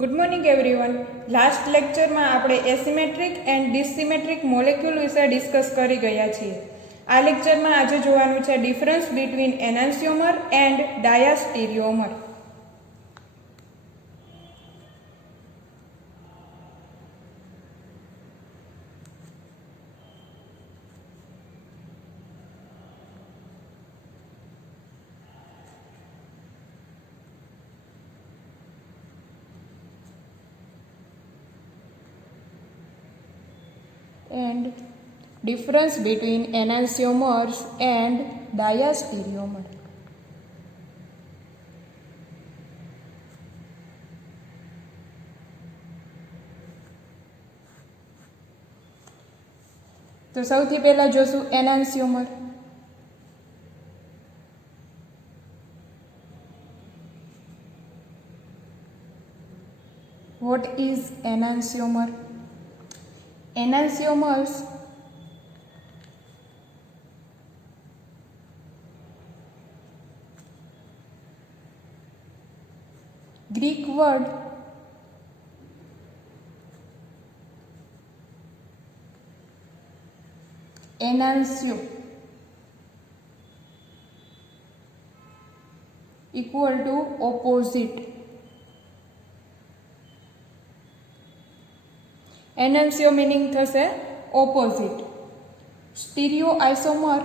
Good morning everyone. Last lecture में આપણે asymmetric and dissymmetric molecule વિશે ડિસ્કસ કરી ગયા છીએ। આ લેક્ચરમાં આજે જોવાનું છે difference between enantiomer and diastereomer. and difference between enantiomers and diastereomer। तो સૌથી પહેલા જોશું enantiomer। What is enantiomer? Enantiomers Greek word enantio equal to opposite। Enantio meaning थशे opposite. Stereoisomer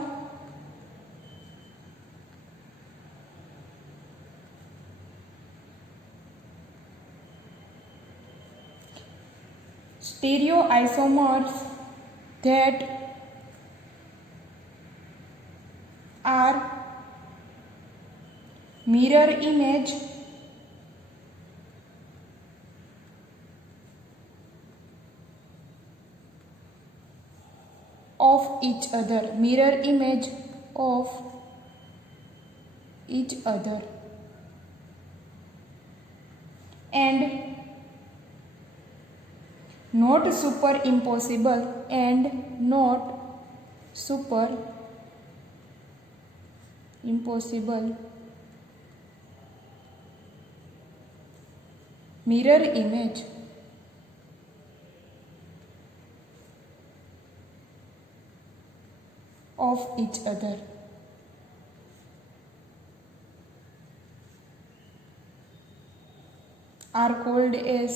stereoisomers that are mirror image of each other, mirror image of each other, and not superimposable and not superimposable mirror image of each other। are called as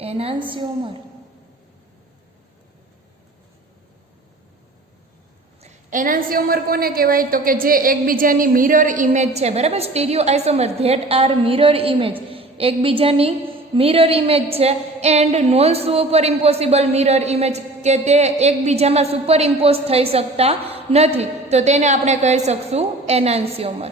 enantiomer। एनान्सियोमर कोने कहेवाय तो के जे एकबीजानी mirror image छे, बराबर। Stereoisomer that are mirror image, एकबीजानी mirror image छे, and non super impossible mirror image के ते एकबीजामां super impose थई सकता नथी, तो तेने आपणे कही शकशुं enantiomer.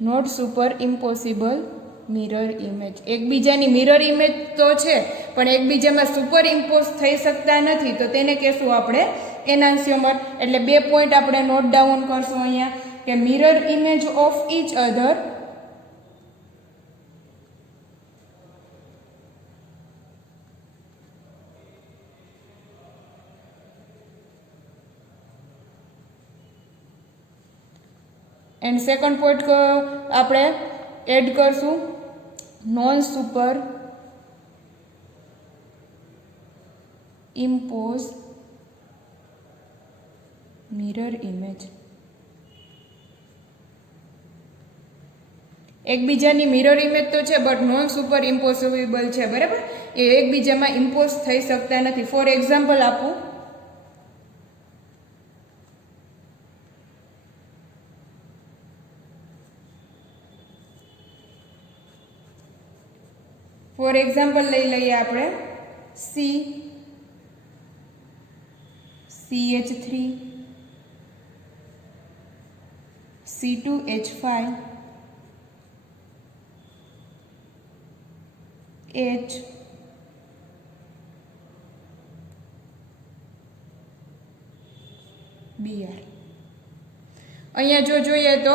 Not super impossible mirror image, एकबीजानी मिरर इमेज तो छे पण एकबीजामां सुपर इम्पोज थई सकता नथी, तो तेने कहेशुं आपणे एनान्सियोमर। एटले बे पॉइंट आपणे नोट डाउन करशुं अहींया के mirror image of each other and second point को आपणे एड करशुं non super impose mirror image. एकबीजानी मिरर इमेज तो छे बट नॉन सुपर इम्पोसिबल छे, बराबर। ए एकबीजामां इम्पोज थई सकता नथी। फॉर एक्जाम्पल आपू, फॉर एक्जाम्पल लई लईए आपणे CH3 C2H5 H Br। अहींया जो जोईए तो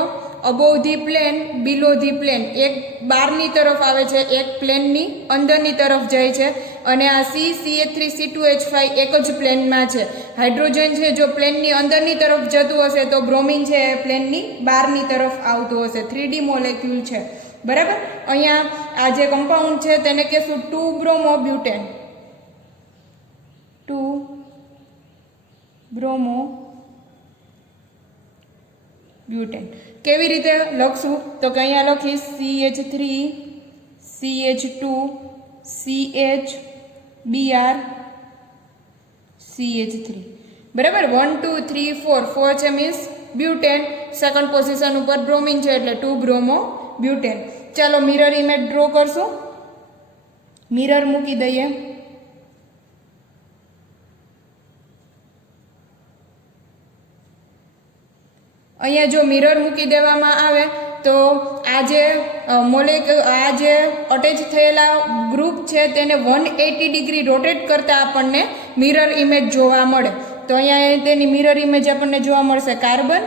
अबोव धी प्लेन बिलो धी प्लेन, एक बारनी तरफ आवे छे, एक प्लेननी अंदरनी तरफ जाय छे, અને આ CH3CH2H5 એક જ પ્લેનમાં છે. હાઇડ્રોજન છે જો પ્લેનની અંદરની તરફ જતું હશે તો બ્રોમિન છે એ પ્લેનની બહારની તરફ આવતું હશે. 3D મોલેક્યુલ છે, બરાબર. અહીંયા આ જે કમ્પાઉન્ડ છે તેને કહેશું 2-bromobutan. 2-bromobutan. કેવી રીતે લખશું તો કે અહીંયા લખીશ CH3 CH2 CH Br CH3, બરાબર. 1 2 3 4 4 છે મીન્સ બ્યુટેન. સેકન્ડ પોઝિશન ઉપર બ્રોમિન છે એટલે 2-bromobutan. ચાલો મિરર ઇમેજ ડ્રો કરશું. મિરર મૂકી દઈએ. અહીંયા જો મિરર મૂકી દેવામાં આવે તો આ જે આ જે અટેચ થયેલા ગ્રુપ છે તેને 180 ડિગ્રી રોટેટ કરતા આપણને મિરર ઇમેજ જોવા મળે. તો અહીંયા તેની મિરર ઇમેજ આપણને જોવા મળશે. Carbon,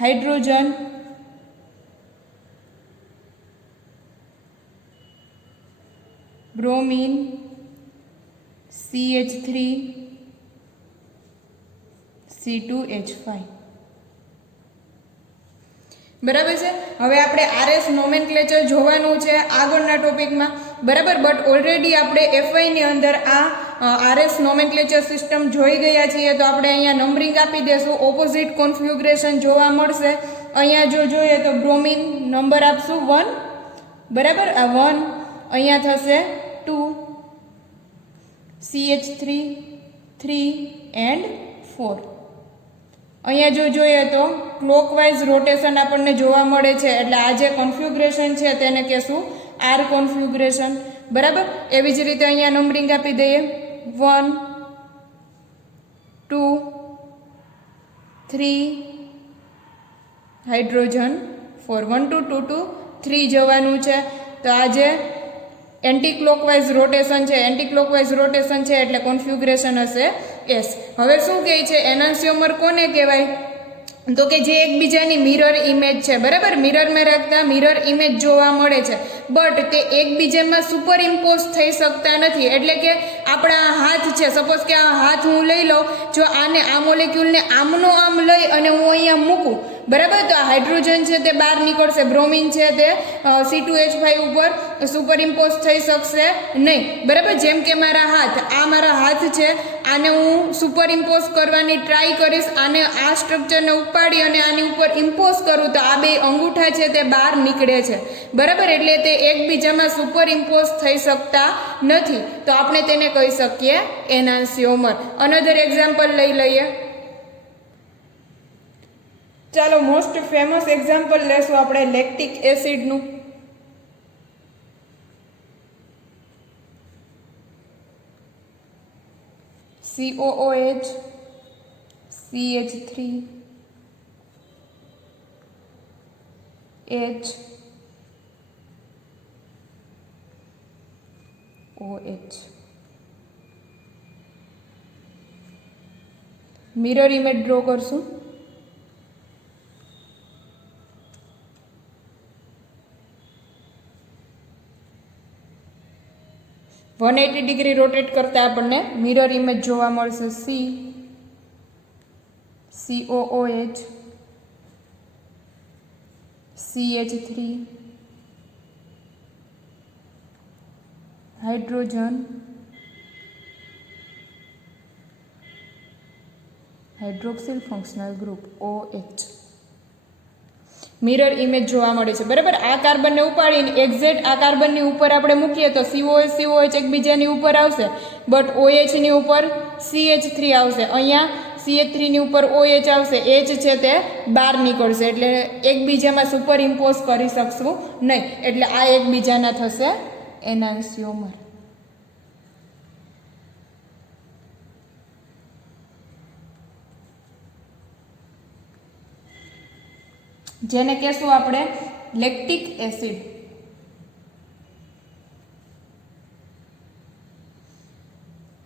hydrogen, bromine, CH3 C2H5, બરાબર છે. હવે આપણે RS નોમેનક્લેચર જોવાનું છે આગળના ટોપિકમાં, બરાબર. બટ ઓલરેડી આપણે FY ની અંદર આ RS નોમેનક્લેચર સિસ્ટમ જોઈ ગયા છીએ તો આપણે અહીંયા નંબરિંગ આપી દેશું. ઓપોઝિટ કોન્ફિગ્યુરેશન જોવા મળશે. અહીંયા જો જોઈએ તો બ્રોમિન નંબર આપશું 1, બરાબર. આ 1 અહીંયા થશે 2, CH3 3 એન્ડ 4. અહીંયા જો જોઈએ તો ક્લોકવાઇઝ રોટેશન આપણને જોવા મળે છે એટલે આ જે કોન્ફિગ્યુરેશન છે તેને કહેશું R કોન્ફિગ્યુરેશન, બરાબર. એવી જ રીતે અહીંયા નંબરિંગ આપી દઈએ 1 2 3 હાઇડ્રોજન 4. 1 2 2 2 3 જવાનું છે. તો આ જે એન્ટી ક્લોકવાઇઝ રોટેશન છે, એન્ટી ક્લોકવાઇઝ રોટેશન છે એટલે કોન્ફિગ્યુરેશન હશે S. હવે શું કહે છે એનાન્સિયોમર કોને કહેવાય તો કે જે એકબીજાની મિરર ઇમેજ છે, બરાબર. મિરરમાં રાખતા મિરર ઇમેજ જોવા મળે છે બટ તે એકબીજામાં સુપર ઇમ્પોઝ થઈ શકતા નથી. એટલે કે આપણા હાથ છે, સપોઝ કે આ હાથ હું લઈ લઉં, જો આને આ મોલેક્યુલને આમનો આમ લઈ અને હું અહીંયા મૂકું, બરાબર, તો આ હાઇડ્રોજન છે તે બહાર નીકળશે, બ્રોમિન છે તે C2H5 ઉપર સુપર ઇમ્પોઝ થઈ શકશે નહીં, બરાબર. જેમ કે મારા હાથ છે, આને હું સુપર ઇમ્પોઝ કરવાની ટ્રાય કરીશ, આને આ સ્ટ્રક્ચરને ઉપાડી અને આની ઉપર ઇમ્પોઝ કરું તો આ બે અંગૂઠા છે તે બહાર નીકળે છે, બરાબર. એટલે તે એકબીજામાં સુપર ઇમ્પોઝ થઈ શકતા નથી. તો આપણે તેને કહી શકીએ એનાન્સિયોમર. અનધર એક્ઝામ્પલ લઈ લઈએ. ચાલો મોસ્ટ ફેમસ એક્ઝામ્પલ લેશું આપણે લેક્ટિક એસિડનું. COOH CH3 H OH. Mirror image draw કરશું. वन 180 ડિગ્રી રોટેટ કરતા આપણને મિરર ઇમેજ જોવા મળશે. COOH CH3 hydrogen hydroxyl functional group OH. Mirror image જોવા મળે છે, બરાબર. આ કાર્બનને ઉપાડીને એક્ઝેક્ટ આ કાર્બનની ઉપર આપણે મૂકીએ તો COH એકબીજાની ઉપર આવશે બટ OH ની ઉપર CH3 આવશે. અહીંયા CH3 ની ઉપર OH આવશે, H છે તે બહાર નીકળશે એટલે એકબીજામાં સુપર ઇમ્પોઝ કરી શકશું નહીં. એટલે આ એકબીજાના થશે એનાન્સિયોમર. જેને કહેશું આપણે લેક્ટિક એસિડ.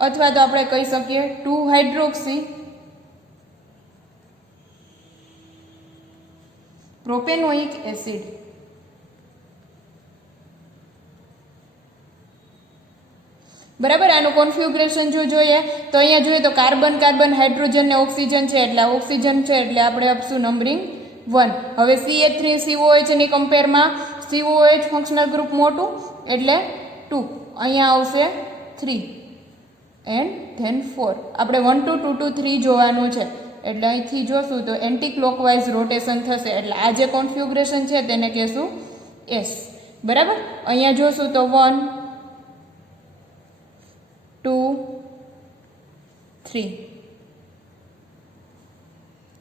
અથવા તો આપણે કહી શકીએ 2 હાઇડ્રોક્સી પ્રોપેનોઇક એસિડ. બરાબર. આનું કોન્ફિગ્રેશન જો જોઈએ તો અહીંયા જોઈએ તો કાર્બન કાર્બન હાઇડ્રોજન ને ઓક્સિજન છે એટલે ઓક્સિજન છે એટલે આપણે આપશું નંબરિંગ 1. હવે CH3COH ની કમ્પેરમાં COH ફંક્શનલ ગ્રુપ મોટું એટલે 2, અહીંયા આવશે 3 એન્ડ ધેન 4. આપણે 1 2 2 2 3 જોવાનું છે એટલે અહીંથી જોશું તો એન્ટી ક્લોકવાઇઝ રોટેશન થશે એટલે આ જે કોન્ફિગ્રેશન છે તેને કહેશું S. બરાબર. અહીંયા જોશું તો 1 2 3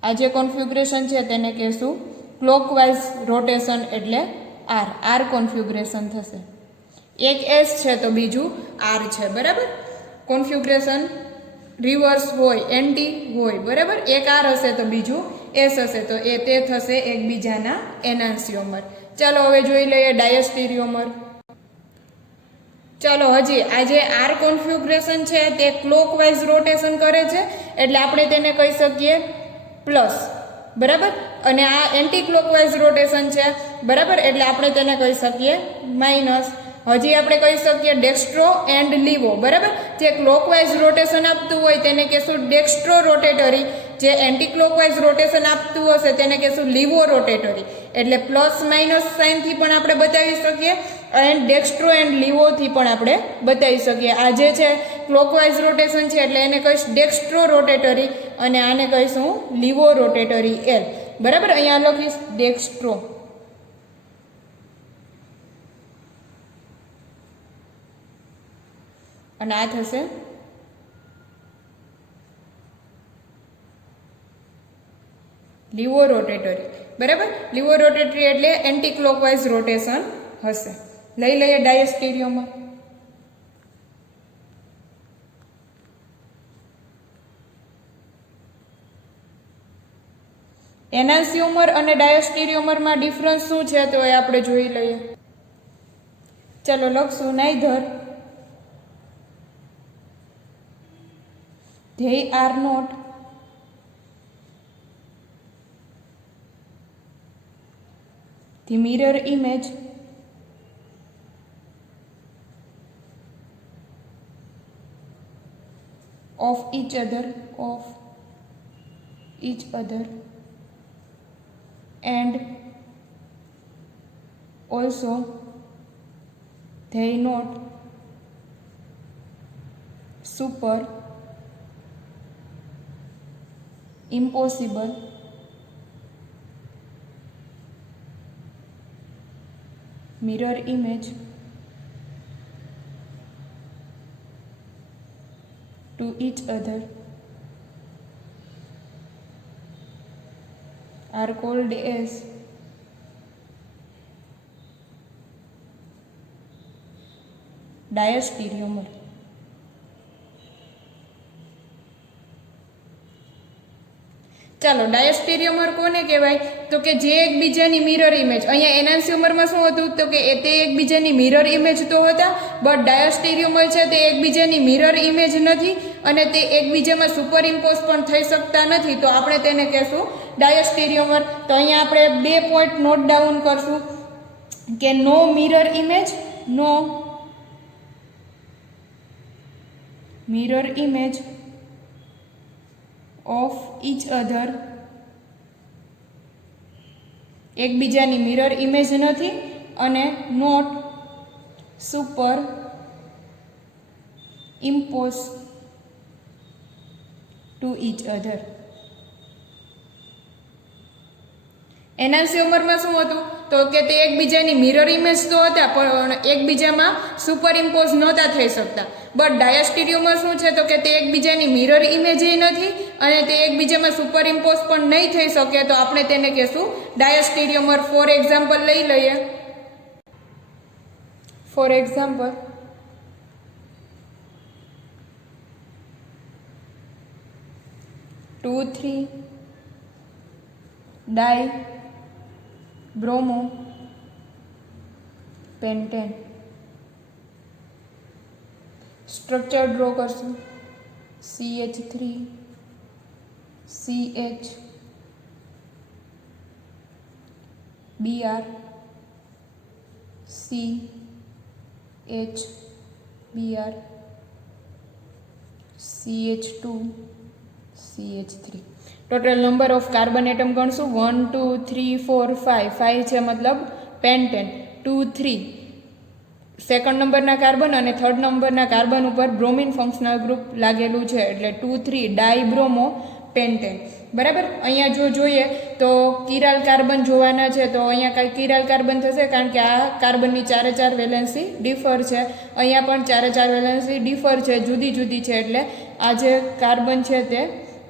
આ જે કોન્ફિગ્રેશન છે તેને કહેશું ક્લોકવાઇઝ રોટેશન એટલે R કોન્ફિગ્રેશન થશે. એક S છે તો બીજું R છે. બરાબર. કોન્ફિગ્રેશન રિવર્સ હોય, એન્ટી હોય. બરાબર. એક R હશે તો બીજું S હશે તો એ તે થશે એકબીજાના એનાન્સિયોમર. ચાલો હવે જોઈ લઈએ ડાયસ્ટેરિયોમર. ચાલો હજી આ જે R કોન્ફિગ્રેશન છે તે ક્લોકવાઇઝ રોટેશન કરે છે એટલે આપણે તેને કહી શકીએ પ્લસ. બરાબર. અને આ એન્ટી ક્લોકવાઇઝ રોટેશન છે. બરાબર. એટલે આપણે તેને કહી શકીએ માઇનસ. હજી આપણે કહી શકીએ ડેક્સ્ટ્રો એન્ડ લીવો. બરાબર. જે ક્લોકવાઇઝ રોટેશન આપતું હોય તેને કહેશું ડેક્સ્ટ્રો રોટેટરી, જે એન્ટી ક્લોકવાઇઝ રોટેશન આપતું હશે તેને કહેશું લીવો રોટેટરી. એટલે પ્લસ માઇનસ સાઇનથી પણ આપણે બતાવી શકીએ અને ડેક્સ્ટ્રો એન્ડ લીવોથી પણ આપણે બતાવી શકીએ. આ જે છે ક્લોકવાઇઝ રોટેશન છે એટલે એને કહીશ ડેક્સ્ટ્રો રોટેટરી અને આને કહીશું લીવો રોટેટરી L. બરાબર. અહીંયા લખીશ ડેક્સ્ટ્રો અને આ થશે લીવો રોટેટરી. બરાબર. લીવો રોટેટરી એટલે એન્ટી ક્લોકવાઇઝ રોટેશન હશે. લઈ લઈએ ડાયસ્ટેરિયોમર. એનાન્સિયોમર અને ડાયસ્ટેરિયોમરમાં ડિફરન્સ શું છે તો એ આપણે જોઈ લઈએ. ચલો લખશું neither they are not the mirror image of each other and also they not super impossible mirror image to each other are called as diastereomer. ચાલો ડાયસ્ટેરિયોમર કોને કહેવાય તો કે જે એકબીજાની મિરર ઇમેજ. અહીંયા એનાન્સિયોમરમાં શું હતું તો કે તે એકબીજાની મિરર ઇમેજ તો હતા બટ ડાયસ્ટેરિયોમર છે તે એકબીજાની મિરર ઇમેજ નથી અને તે એકબીજામાં સુપર ઇમ્પોઝ પણ થઈ શકતા નથી તો આપણે તેને કહેશું ડાયસ્ટેરિયોમર. તો અહીંયા આપણે 2 પોઈન્ટ નોટ ડાઉન કરશું કે no mirror image of each other. એકબીજાની મિરર ઇમેજ નથી અને not super impose to each other. એનાન્સિયોમરમાં શું હતું તો કે તે એકબીજાની મિરર ઇમેજ તો હતા પણ એકબીજામાં સુપર ઇમ્પોઝ નહોતા થઈ શકતા. બટ ડાયસ્ટેરિયોમર શું છે તો કે તે એકબીજાની મિરર ઇમેજ નથી અને તે એકબીજામાં સુપર ઇમ્પોઝ પણ નહીં થઈ શકે તો આપણે તેને કહેશું ડાયસ્ટેરિયોમર. ફોર એક્ઝામ્પલ લઈ લઈએ. For example two 3 dibromopentane. Structure draw કરશું. CH3 CH Br CH Br CH2 CH3 total number of carbon atom ગણશું 1 2 3 4 5 5 છે મતલબ પેન્ટેન 2 3 સેકન્ડ નંબરના કાર્બન અને થર્ડ નંબરના કાર્બન ઉપર બ્રોમિન ફંક્શનલ ગ્રુપ લાગેલું છે એટલે 2 3 ડાયબ્રોમો પેન્ટેન બરાબર. અહીંયા જો જોઈએ તો કિરાલ કાર્બન જોવાના છે તો અહીંયા કાંઈ કિરાલ કાર્બન થશે કારણ કે આ કાર્બનની 4 વેલેન્સી ડિફર છે, અહીંયા પણ 4 વેલેન્સી ડિફર છે, જુદી જુદી છે એટલે આ જે કાર્બન છે તે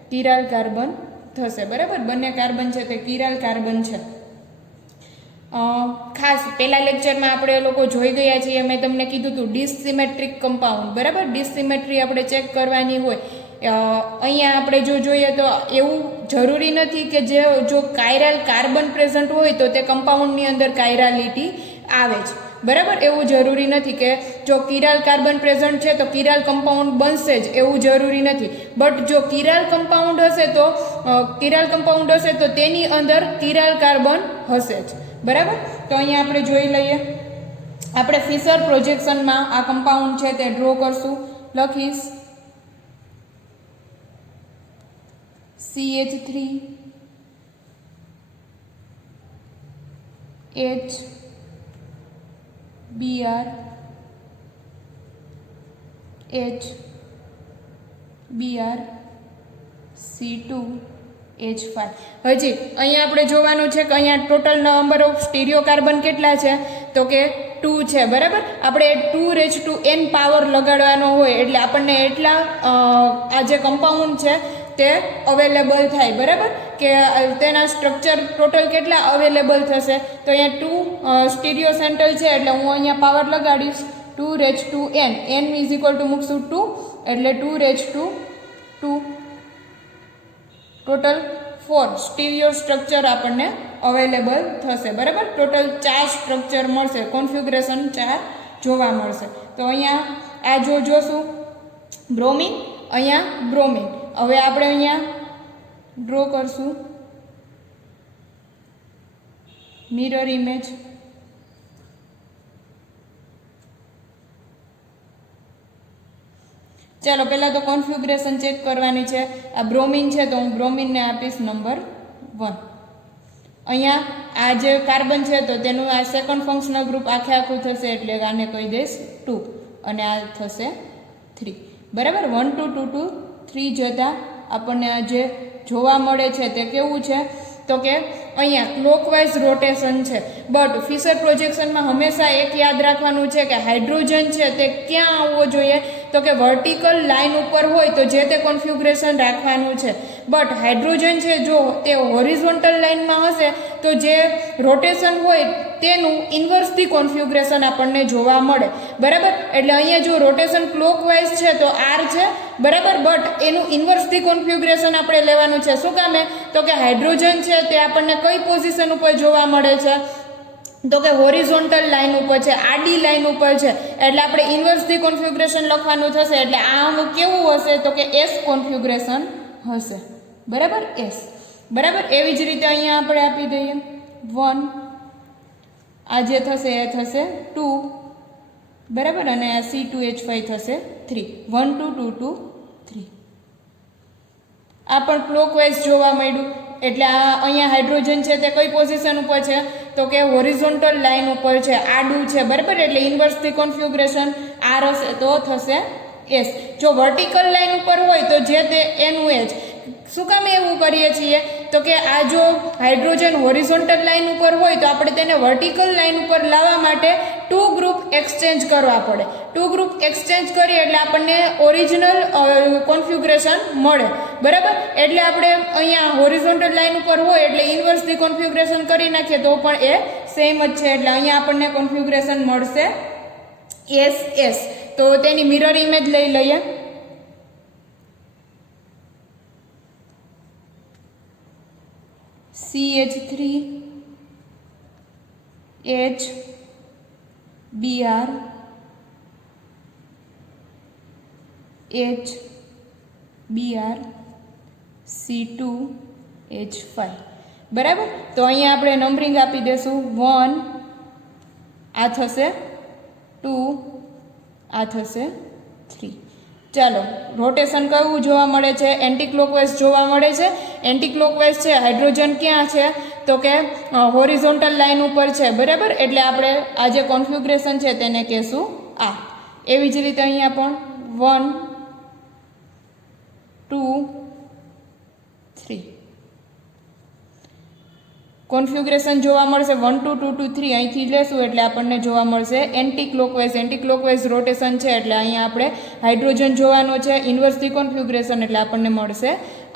કિરાલ કાર્બન થશે બરાબર. બંને કાર્બન છે તે કિરાલ કાર્બન છે. ખાસ પહેલા લેક્ચરમાં આપણે લોકો જોઈ ગયા છીએ, મેં તમને કીધું હતું ડિસસિમેટ્રિક કમ્પાઉન્ડ બરાબર. ડિસસિમેટ્રી આપણે ચેક કરવાની હોય. અહીંયા આપણે જો જોઈએ તો એવું જરૂરી નથી કે જો કાયરાલ કાર્બન પ્રેઝન્ટ હોય તો તે કમ્પાઉન્ડની અંદર કાયરાલિટી આવે છે બરાબર. એવું જરૂરી નથી કે જો કિરાલ કાર્બન પ્રેઝન્ટ છે તો કિરાલ કમ્પાઉન્ડ બનશે જ એવું જરૂરી નથી. બટ જો કિરાલ કમ્પાઉન્ડ હશે તો તેની અંદર કિરાલ કાર્બન હશે જ બરાબર. તો અહીંયા આપણે જોઈ લઈએ. આપણે ફિશર પ્રોજેક્શનમાં આ કમ્પાઉન્ડ છે તે ડ્રો કરશું. લખીશ CH3 H Br H Br C2 H5. હજી અહીંયા આપણે જોવાનું છે કે અહીંયા total number of stereo carbon કેટલા છે તો કે 2 છે બરાબર. આપણે 2n પાવર લગાડવાનો હોય એટલે આપણને એટલા આ જે કમ્પાઉન્ડ છે તે અવેલેબલ થાય બરાબર. કે તેના સ્ટ્રક્ચર ટોટલ કેટલા અવેલેબલ થશે તો અહીંયા 2 સ્ટીરિયો સેન્ટલ છે એટલે હું અહીંયા પાવર લગાડીશ 2n n is equal to મૂકશું 2 એટલે 2 ટોટલ 4 સ્ટીરિયો સ્ટ્રક્ચર આપણને અવેલેબલ થશે બરાબર. ટોટલ 4 સ્ટ્રક્ચર મળશે, કોન્ફિગ્યુરેશન 4 જોવા મળશે. તો અહીંયા આ જોશું બ્રોમિન, અહીંયા બ્રોમિન. હવે આપણે અહીંયા ડ્રો કરશું મિરર ઇમેજ. ચાલો પહેલાં તો કોન્ફિગ્યુરેશન ચેક કરવાની છે. આ બ્રોમિન છે તો હું બ્રોમિનને આપીશ નંબર 1. અહીંયા આ જે કાર્બન છે તો તેનું આ સેકન્ડ ફંક્શનલ ગ્રુપ આખું થશે એટલે આને કહી દઈશ 2 અને આ થશે 3 બરાબર. 1 2 2 2 3 જતાં આપણને આ જે જોવા મળે છે તે કેવું છે તો કે અહીંયા ક્લોકવાઇઝ રોટેશન છે. બટ ફિશર પ્રોજેક્શનમાં હંમેશા એક યાદ રાખવાનું છે કે હાઇડ્રોજન છે તે ક્યાં આવવો જોઈએ તો કે વર્ટિકલ લાઇન ઉપર હોય તો જે તે કોન્ફિગ્યુરેશન રાખવાનું છે. બટ હાઇડ્રોજન છે જો તે હોરિઝોન્ટલ લાઇનમાં હશે તો જે રોટેશન હોય તેનું ઇન્વર્સથી કોન્ફિગ્યુરેશન આપણને જોવા મળે બરાબર. એટલે અહીંયા જો રોટેશન ક્લોકવાઇઝ છે તો R છે બરાબર. બટ એનું ઇન્વર્સથી કોન્ફિગ્યુરેશન આપણે લેવાનું છે. શું કામે તો કે હાઇડ્રોજન છે તે આપણને કઈ પોઝિશન ઉપર જોવા મળે છે તો કે હોરિઝોન્ટલ લાઇન ઉપર છે, આડી લાઇન ઉપર છે એટલે આપણે ઇન્વર્સથી કોન્ફિગ્યુરેશન લખવાનું થશે. એટલે આ કેવું હશે તો કે S કોન્ફિગ્યુરેશન હશે બરાબર. S બરાબર. એવી જ રીતે અહીંયા આપણે આપી દઈએ 1, આ જે થશે એ થશે 2 બરાબર અને આ C2H5 થશે 3. 1 2 2 2 3. આ પણ ક્લોકવાઇઝ જોવા મળ્યું એટલે આ અહીંયા હાઇડ્રોજન છે તે કઈ પોઝિશન ઉપર છે તો કે હોરિઝોન્ટલ લાઇન ઉપર છે, આડું છે બરાબર. એટલે ઇન્વર્સથી કોન્ફિગ્યુરેશન R હશે તો થશે S. જો વર્ટિકલ લાઇન ઉપર હોય તો જે તે એનું H. શું કામ એવું કરીએ છીએ તો કે આ જો હાઇડ્રોજન હોરિઝોન્ટલ લાઇન ઉપર હોય તો આપણે તેને વર્ટિકલ લાઇન ઉપર લાવવા માટે 2 ગ્રુપ એક્સચેન્જ કરવા પડે. 2 ગ્રુપ એક્સચેન્જ કરીએ એટલે આપણને ઓરિજિનલ કોન્ફિગ્યુરેશન મળે બરાબર. એટલે આપણે અહીંયા હોરિઝોન્ટલ લાઇન ઉપર હોય એટલે ઇન્વર્સથી કોન્ફિગ્યુરેશન કરી નાખીએ તો પણ એ સેમ જ છે. એટલે અહીંયા આપણને કોન્ફિગ્યુરેશન મળશે SS. તો તેની મિરર ઇમેજ લઈ લઈએ. CH3 H Br H Br C2 H5 બરાબર. તો અહીંયા આપણે નંબરિંગ આપી દેશું 1, આ થશે 2, આ થશે 3. ચાલો રોટેશન કયું જોવા મળે છે? એન્ટી ક્લોકવાઇઝ જોવા મળે છે. એન્ટી ક્લોકવાઇઝ છે હાઇડ્રોજન ક્યાં છે? તો કે હોરિઝોન્ટલ લાઇન ઉપર છે, બરાબર. એટલે આપણે આ જે કોન્ફિગ્રેશન છે તેને કહેશું આ. એવી જ રીતે અહીંયા પણ 1 2 3 કોન્ફિગ્રેશન જોવા મળશે. 1 2 2 2 3 અહીંથી લેશું એટલે આપણને જોવા મળશે anti clockwise. Anti clockwise rotation છે એટલે અહીંયા આપણે હાઇડ્રોજન જોવાનો છે. ઇન્વર્સલી કોન્ફિગ્રેશન એટલે આપણને મળશે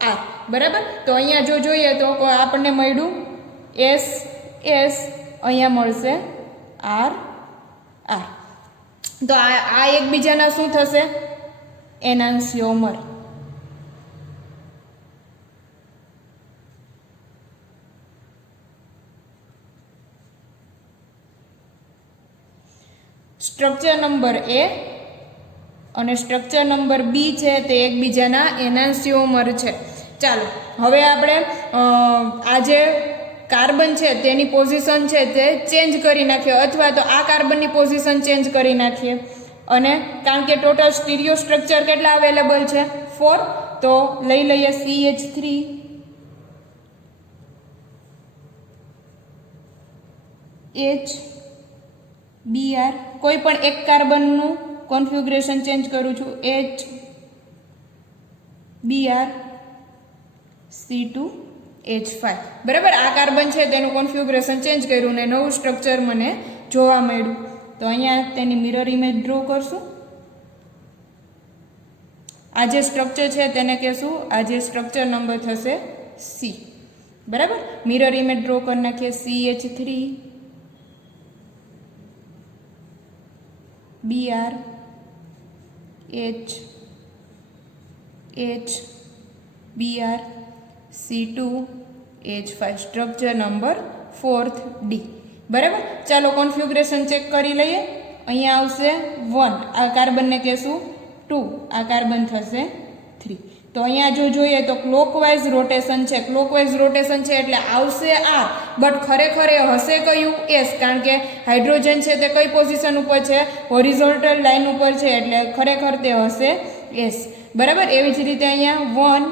આ, બરાબર. તો અહીંયા જો જોઈએ તો આપણને મળ્યું એસ એસ, અહીંયા મળશે આર આર. તો આ એકબીજાના શું થશે? એનાન્સિયોમર. સ્ટ્રક્ચર નંબર એ અને સ્ટ્રક્ચર નંબર બી છે તે એકબીજાના એનાન્સિયોમર છે. ચાલો હવે આપણે આ જે કાર્બન છે તેની પોઝિશન છે તે ચેન્જ કરી નાખીએ, અથવા તો આ કાર્બનની પોઝિશન ચેન્જ કરી નાખીએ. અને કારણ કે ટોટલ સ્ટીરિયો સ્ટ્રક્ચર કેટલા અવેલેબલ છે? 4. તો લઈ લઈએ CH3 H Br. કોઈ પણ એક કાર્બનનું કોન્ફિગ્રેશન ચેન્જ કરું છું. H Br C2 H5, બરાબર. આ કાર્બન છે તેનું કોન્ફિગ્રેશન ચેન્જ કર્યું ને નવું સ્ટ્રક્ચર મને જોવા મળ્યું. તો અહીંયા તેની મિરર ઇમેજ ડ્રો કરશું. આ જે સ્ટ્રક્ચર છે તેને કહેશું, આ જે સ્ટ્રક્ચર નંબર થશે C, બરાબર. મિરર ઇમેજ ડ્રો કરી નાખીએ. CH3 Br H H Br C2 H5 structure number 4th D, બરાબર. ચાલો કોન્ફિગ્રેશન ચેક કરી લઈએ. અહીંયા આવશે 1, આ કાર્બનને કહેશું 2, આ કાર્બન થશે 3. તો અહીંયા જો જોઈએ તો ક્લોકવાઇઝ રોટેશન છે. ક્લોકવાઇઝ રોટેશન છે એટલે આવશે આ, બટ ખરેખર એ હશે કયું? એસ, કારણ કે હાઇડ્રોજન છે તે કઈ પોઝિશન ઉપર છે? હોરિઝોન્ટલ લાઇન ઉપર છે, એટલે ખરેખર તે હશે એસ, બરાબર. એવી જ રીતે અહીંયા 1,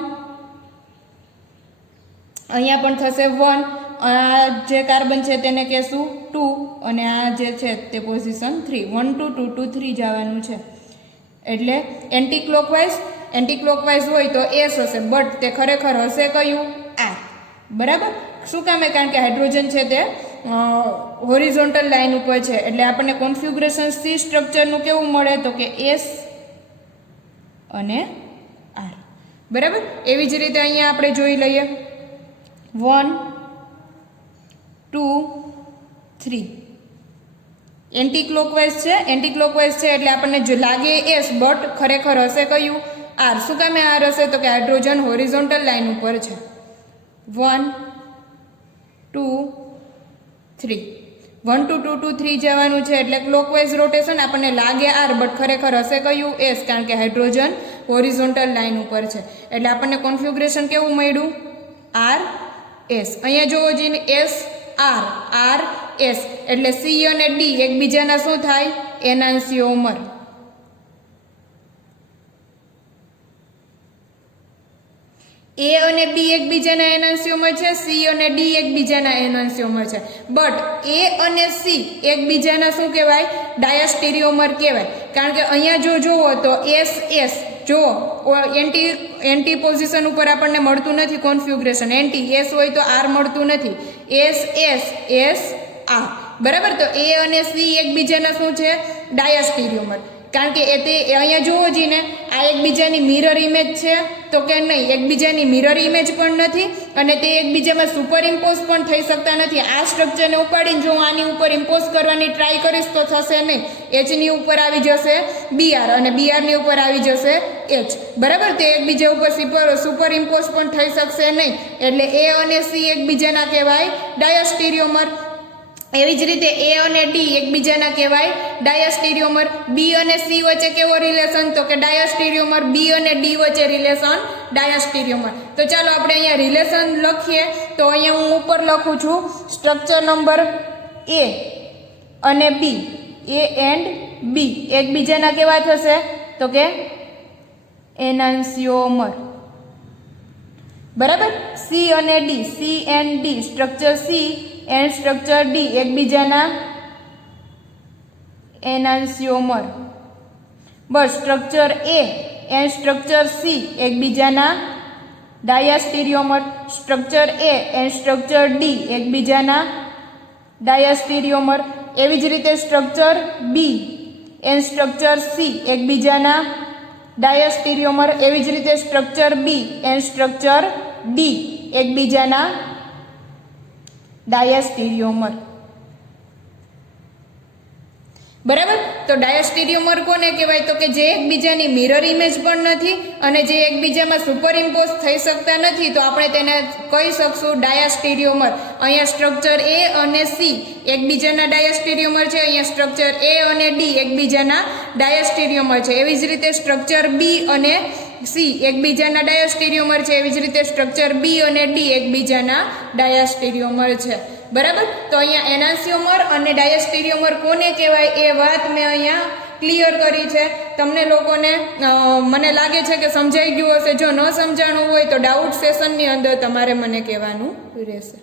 અહીંયા પણ થશે 1. આ જે કાર્બન છે તેને કહેશું 2 અને આ જે છે તે પોઝિશન 3. 1 2 2 2 3 જવાનું છે. એટલે એન્ટી ક્લોકવાઇઝ હોય તો એસ હશે, બટ તે ખરેખર હશે કયું? આ, બરાબર. શું કામે? કારણ કે હાઇડ્રોજન છે તે હોરિઝોન્ટલ લાઇન ઉપર છે, એટલે આપણને કોન્ફિગ્રેશન સી સ્ટ્રક્ચરનું કેવું મળે? તો કે એસ અને આર, બરાબર. એવી જ રીતે અહીંયા આપણે જોઈ લઈએ 1 2 3 એન્ટી ક્લોકવાઇઝ છે. એન્ટી ક્લોકવાઇઝ છે એટલે આપણને જો લાગે એસ, બટ ખરેખર હશે કયું? આર. શું કામે આર હશે? તો કે હાઇડ્રોજન હોરિઝોન્ટલ લાઇન ઉપર છે. 1 2 3 1 2 2 2 3 જવાનું છે, એટલે ક્લોકવાઇઝ રોટેશન આપણને લાગે આર, બટ ખરેખર હશે કયું? એસ, કારણ કે હાઇડ્રોજન હોરિઝોન્ટલ લાઇન ઉપર છે. એટલે આપણને કોન્ફિગ્રેશન કેવું મળ્યું? R S. અહીંયા જોવો જઈને એસ આર આર એસ, એટલે સી અને ડી એકબીજાના શું થાય? એનાન્સિયોમર. એ અને બી એકબીજાના એનાન્સિયોમર છે, સી અને ડી એકબીજાના એનાન્સિયોમર છે, બટ એ અને સી એકબીજાના શું કહેવાય? ડાયાસ્ટેરિયોમર કહેવાય. કારણ કે અહીંયા જો જુઓ તો એસ એસ જો એન્ટી પોઝિશન ઉપર આપણને મળતું નથી કોન્ફિગ્રેશન. એન્ટી એસ હોય તો આર મળતું નથી. એસ એસ એસ આર, બરાબર. તો એ અને સી એકબીજાના શું છે? ડાયાસ્ટેરિયોમર. કારણ કે તે અહીંયા જોવો જઈને આ એકબીજાની મિરર ઇમેજ છે તો કે નહીં, એકબીજાની મિરર ઇમેજ પણ નથી અને તે એકબીજામાં સુપર ઇમ્પોઝ પણ થઈ શકતા નથી. આ સ્ટ્રક્ચરને ઉપાડીને જો આની ઉપર ઇમ્પોઝ કરવાની ટ્રાય કરીશ તો થશે નહીં. એચની ઉપર આવી જશે બીઆર અને બીઆરની ઉપર આવી જશે એચ, બરાબર. તે એકબીજા ઉપર સુપર ઇમ્પોઝ પણ થઈ શકશે નહીં. એટલે એ અને સી એકબીજાના કહેવાય ડાયાસ્ટેરિયોમર. એવી જ રીતે એ અને ડી એકબીજાના કહેવાય ડાયાસ્ટેરિયોમર. બી અને સી વચ્ચે કેવો રિલેશન? તો કે ડાયાસ્ટેરિયોમર. બી અને ડી વચ્ચે રિલેશન ડાયાસ્ટેરિયોમર. તો ચાલો આપણે અહીંયા રિલેશન લખીએ. તો અહીંયા હું ઉપર લખું છું સ્ટ્રક્ચર નંબર એ અને બી, એ એન્ડ બી એકબીજાના કેવા થશે? તો કે એનાન્સિયોમર. બરાબર. સી અને D, C and D, structure C and structure D એકબીજાના એનાન્સિયોમર. બસ structure A and structure C એકબીજાના diastereomer. Structure A and structure D એકબીજાના ડાયાસ્ટીરિયોમર. એવી જ રીતે structure B and structure C એકબીજાના ડાયાસ્ટીરિયોમર. એવી જ રીતે structure B and structure D એકબીજાના ડાયાસ્ટીરિયોમર. બરાબર. તો ડાયાસ્ટીરિયોમર કોને કહેવાય? તો કે જે એકબીજાની મિરર ઇમેજ પણ નથી અને જે એકબીજામાં સુપર ઇમ્પોઝ થઈ શકતા નથી, તો આપણે તેને કહી શકશું ડાયાસ્ટીરિયોમર. અહીંયા સ્ટ્રક્ચર એ અને સી એકબીજાના ડાયાસ્ટીરિયોમર છે, અહીંયા સ્ટ્રક્ચર એ અને ડી એકબીજાના ડાયાસ્ટીરિયોમર છે. એવી જ રીતે સ્ટ્રક્ચર બી અને સી એકબીજાના ડાયાસ્ટીરિયોમર છે, એવી જ રીતે સ્ટ્રક્ચર બી અને ડી એકબીજાના ડાયાસ્ટીરિયોમર છે. બરાબર. તો અહીંયા એનાન્સિયોમર અને ડાયાસ્ટીરિયોમર કોને કહેવાય એ વાત મેં અહીંયા ક્લિયર કરી છે. તમને લોકોને મને લાગે છે કે સમજાઈ ગયું હશે. જો ન સમજાણું હોય તો ડાઉટ સેશનની અંદર તમારે મને કહેવાનું રહેશે.